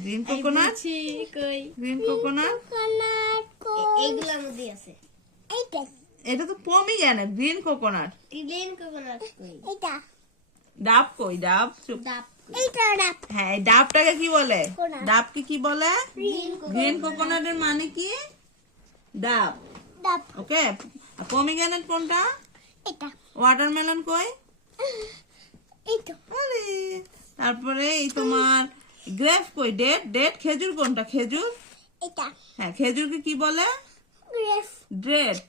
Green coconut কই green coconut এইগুলোর মধ্যে আছে এটা তো pomegranate green coconut green coconut কই ডাব কই ডাব চুপ ডাব হ্যাঁ এই ডাবটাকে কি বলে কোকোনাট। ডাবকে কি বলে গ্রিন গ্রিন কোকোনাটের মানে কি ডাব ওকে পমিগ্রেনেট কোনটা ওয়াটারমেলন কই আরে তারপরে এই তোমার গ্রেপ কই ডেট ডেট খেজুর কোনটা খেজুর হ্যাঁ খেজুরকে কি বলে ডেট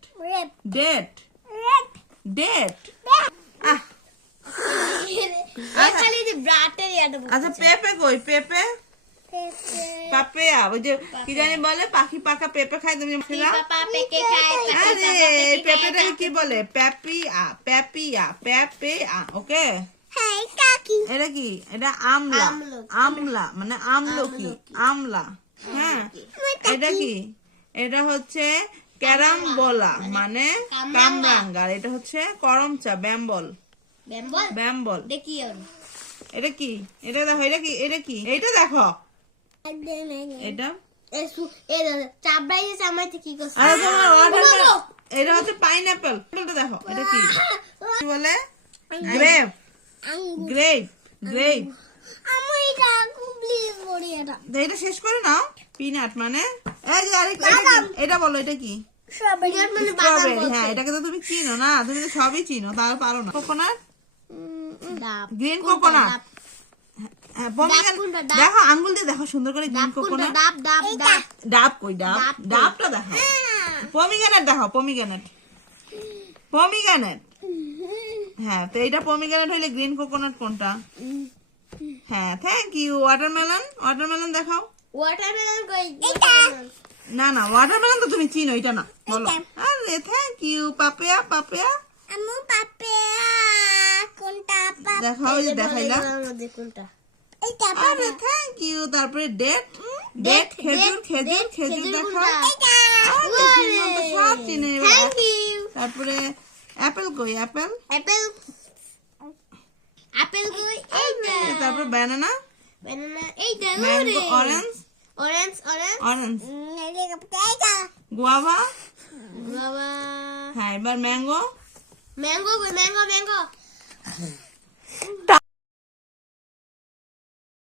ডেট ডেট আহ খালি যে ব্রাটের ইয়াটা আচ্ছা পেঁপে কই পেঁপে পাপিয়া ওই যে কি জানি বলে পাখি পাকা পেঁপে খায় তুমি খেলা পাপা পেকে খায় আরে এই পেঁপেটাকে কি বলে প্যাপিয়া প্যাপিয়া প্যাপেয়া ওকে এটা কি এটা আমলা আমলকি। আমলা মানে আমলকি আমলা হ্যাঁ এটা কি এটা হচ্ছে ক্যারামবোলা মানে কামরাঙ্গা আর এটা হচ্ছে করমচা ব্যাম্বল বেম্বল ব্যাম্বল দেখি ওর এটা কি এটা দেখো এটা কি এটা কি এটা দেখো এটা এই চাবড়াই যে চামাইতে কি করছে আরে তোমার ওয়াটারমেলন এটা হচ্ছে পাইনাপল এটা দেখো এটা কি কি বলে গ্রেপ গ্রেপ গ্রেপ এটা শেষ করে নাও পিনাট মানে এই যে আরেকটা এটা কি? এটা বলো এটা কি মানে স্ট্রবেরি হ্যাঁ এটাকে তো তুমি চিনো না তুমি তো সবই চিনো তার পারো না কোকোনাট ডাব গ্রিন কোকোনাট হ্যাঁ pomegranate- কোনটা? ডাব? দেখো আঙ্গুল দিয়ে দেখো সুন্দর করে গ্রিন কোকোনাট ডাব ডাব ডাব ডাব কই ডাব ডাব কই? ডাবটা দেখো পমিগ্রেনেট দেখো পমিগ্রেনেট পমিগ্রেনেট হ্যাঁ তো এটা পমিগ্রেনেট হইলে গ্রিন কোকোনাট কোনটা হ্যাঁ থ্যাংক ইউ ওয়াটারমেলন ওয়াটারমেলন দেখাও ওয়াটারমেলন কই না না ওয়াটারমেলন তো তুমি চিনো এটা না বলো আরে থ্যাংক ইউ পাপিয়া পাপিয়া দেখাও এই যে দেখাইলা মধ্যে কোনটা আরে থ্যাংক ইউ তারপরে ডেট ডেট খেজুর খেজুর খেজুর দেখাও আরে সুমন তো সব চিনে এবার। থ্যাংক ইউ তারপরে অ্যাপেল কই অ্যাপেল অ্যাপেল অ্যাপেল কই এইটা তারপর ব্যানানা বানানা এইটা mango orange orange orange orange guava বাবা হ্যাঁ এবার ম্যাঙ্গো ম্যাঙ্গো কই ম্যাঙ্গো ম্যাঙ্গো